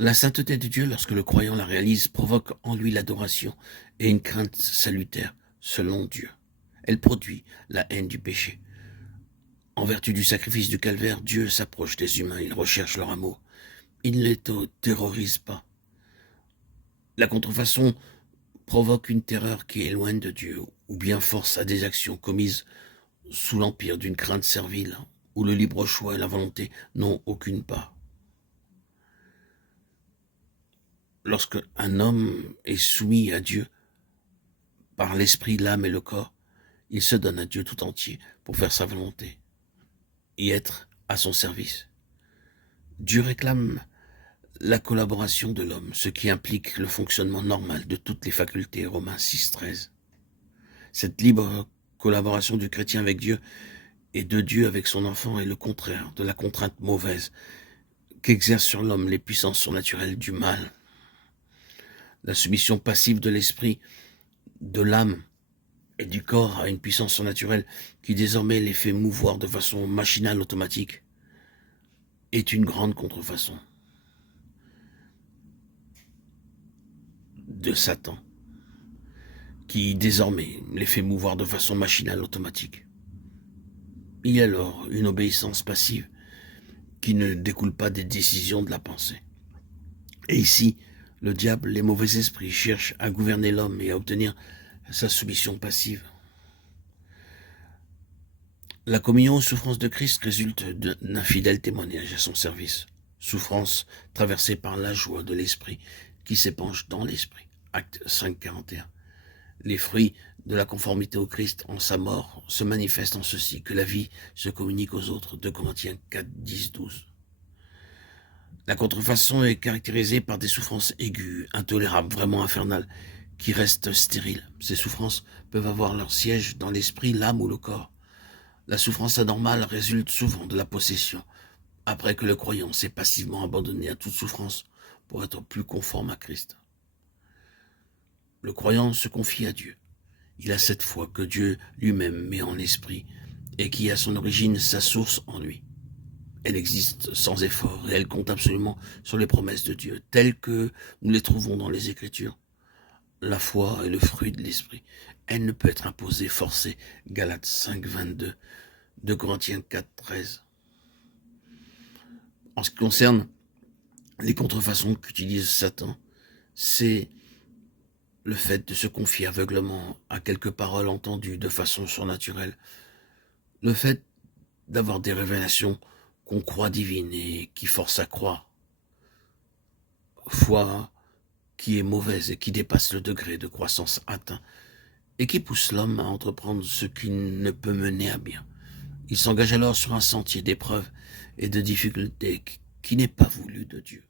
La sainteté de Dieu, lorsque le croyant la réalise, provoque en lui l'adoration et une crainte salutaire, selon Dieu. Elle produit la haine du péché. En vertu du sacrifice du calvaire, Dieu s'approche des humains, il recherche leur amour. Il ne les terrorise pas. La contrefaçon provoque une terreur qui éloigne de Dieu, ou bien force à des actions commises sous l'empire d'une crainte servile, où le libre choix et la volonté n'ont aucune part. Lorsque un homme est soumis à Dieu par l'esprit, l'âme et le corps, il se donne à Dieu tout entier pour faire sa volonté et être à son service. Dieu réclame la collaboration de l'homme, ce qui implique le fonctionnement normal de toutes les facultés. Romains 6,13. Cette libre collaboration du chrétien avec Dieu et de Dieu avec son enfant est le contraire de la contrainte mauvaise qu'exercent sur l'homme les puissances surnaturelles du mal. La soumission passive de l'esprit, de l'âme et du corps à une puissance surnaturelle qui désormais les fait mouvoir de façon machinale, automatique, est une grande contrefaçon de Satan, qui désormais les fait mouvoir de façon machinale, automatique. Il y a alors une obéissance passive qui ne découle pas des décisions de la pensée. Et ici, le diable, les mauvais esprits cherchent à gouverner l'homme et à obtenir sa soumission passive. La communion aux souffrances de Christ résulte d'un fidèle témoignage à son service. Souffrance traversée par la joie de l'esprit qui s'épanche dans l'esprit. Acte 5,41. Les fruits de la conformité au Christ en sa mort se manifestent en ceci, que la vie se communique aux autres. 2 Corinthiens 4, 10, 12. La contrefaçon est caractérisée par des souffrances aiguës, intolérables, vraiment infernales, qui restent stériles. Ces souffrances peuvent avoir leur siège dans l'esprit, l'âme ou le corps. La souffrance anormale résulte souvent de la possession, après que le croyant s'est passivement abandonné à toute souffrance pour être plus conforme à Christ. Le croyant se confie à Dieu. Il a cette foi que Dieu lui-même met en esprit et qui a son origine, sa source en lui. Elle existe sans effort et elle compte absolument sur les promesses de Dieu, telles que nous les trouvons dans les Écritures. La foi est le fruit de l'esprit. Elle ne peut être imposée, forcée. Galates 5, 22, 2 Corinthiens 4, 13. En ce qui concerne les contrefaçons qu'utilise Satan, c'est le fait de se confier aveuglement à quelques paroles entendues de façon surnaturelle, le fait d'avoir des révélations qu'on croit divines et qui forcent à croire, foi qui est mauvaise et qui dépasse le degré de croissance atteint et qui pousse l'homme à entreprendre ce qui ne peut mener à bien. Il s'engage alors sur un sentier d'épreuves et de difficultés qui n'est pas voulu de Dieu.